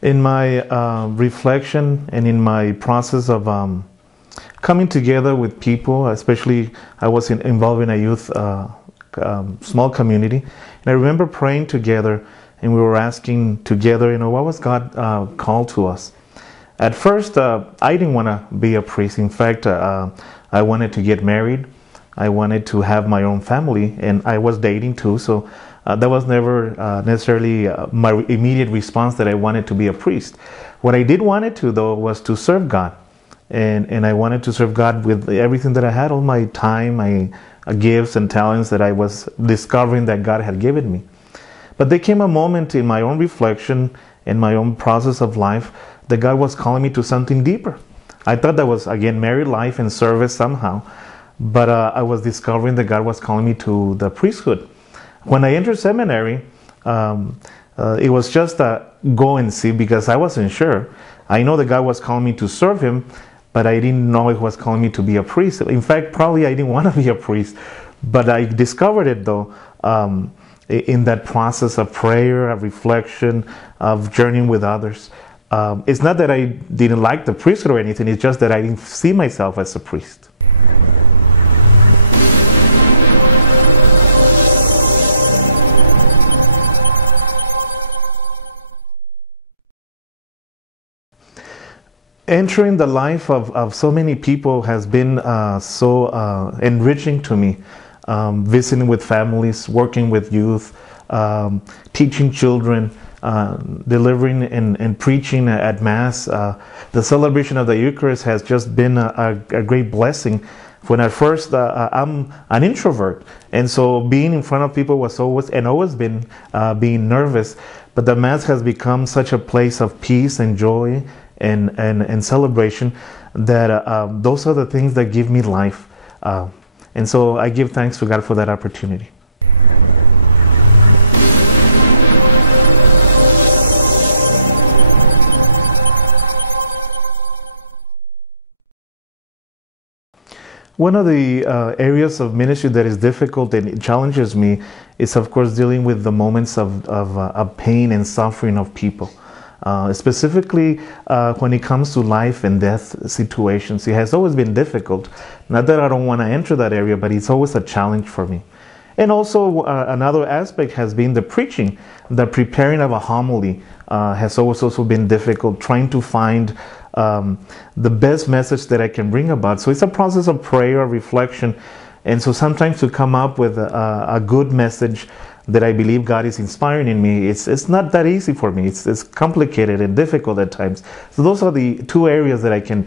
In my reflection and in my process of coming together with people, especially I was involved in a youth small community, and I remember praying together, and we were asking together, what was God called to us? At first, I didn't want to be a priest. In fact, I wanted to get married. I wanted to have my own family, and I was dating too, so that was never necessarily my immediate response that I wanted to be a priest. What I did wanted to, though, was to serve God. And I wanted to serve God with everything that I had, all my time, my gifts and talents that I was discovering that God had given me. But there came a moment in my own reflection, in my own process of life, that God was calling me to something deeper. I thought that was, again, married life and service somehow. But I was discovering that God was calling me to the priesthood. When I entered seminary, it was just a go and see, because I wasn't sure. I know that God was calling me to serve Him, but I didn't know He was calling me to be a priest. In fact, probably I didn't want to be a priest, but I discovered it, though, in that process of prayer, of reflection, of journeying with others. It's not that I didn't like the priesthood or anything, it's just that I didn't see myself as a priest. Entering the life of so many people has been so enriching to me. Visiting with families, working with youth, teaching children, delivering and preaching at Mass. The celebration of the Eucharist has just been a great blessing. When at first I'm an introvert, and so being in front of people was always been being nervous. But the Mass has become such a place of peace and joy and celebration that those are the things that give me life. And so I give thanks to God for that opportunity. One of the areas of ministry that is difficult and it challenges me is, of course, dealing with the moments of pain and suffering of people. Specifically when it comes to life and death situations. It has always been difficult. Not that I don't want to enter that area, but it's always a challenge for me. And also another aspect has been the preaching. The preparing of a homily has always also been difficult, trying to find the best message that I can bring about. So it's a process of prayer, reflection, and so sometimes to come up with a good message that I believe God is inspiring in me, it's not that easy for me. It's complicated and difficult at times. So those are the two areas that I can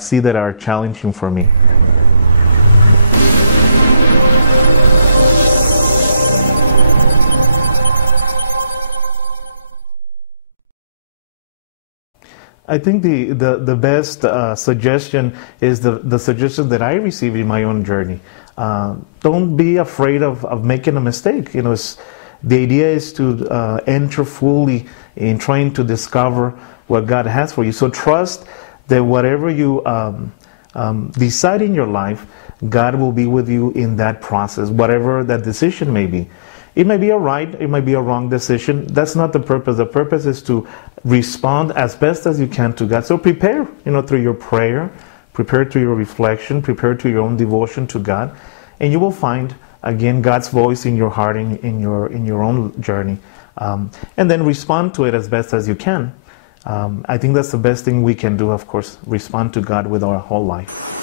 see that are challenging for me. I think the best suggestion is the suggestion that I received in my own journey. Don't be afraid of making a mistake. The idea is to enter fully in trying to discover what God has for you. So trust that whatever you decide in your life, God will be with you in that process, whatever that decision may be. It may be a right, it might be a wrong decision. That's not the purpose. The purpose is to respond as best as you can to God. So prepare, through your prayer, prepare through your reflection, prepare through your own devotion to God, and you will find, again, God's voice in your heart, in your own journey, and then respond to it as best as you can. I think that's the best thing we can do, of course, respond to God with our whole life.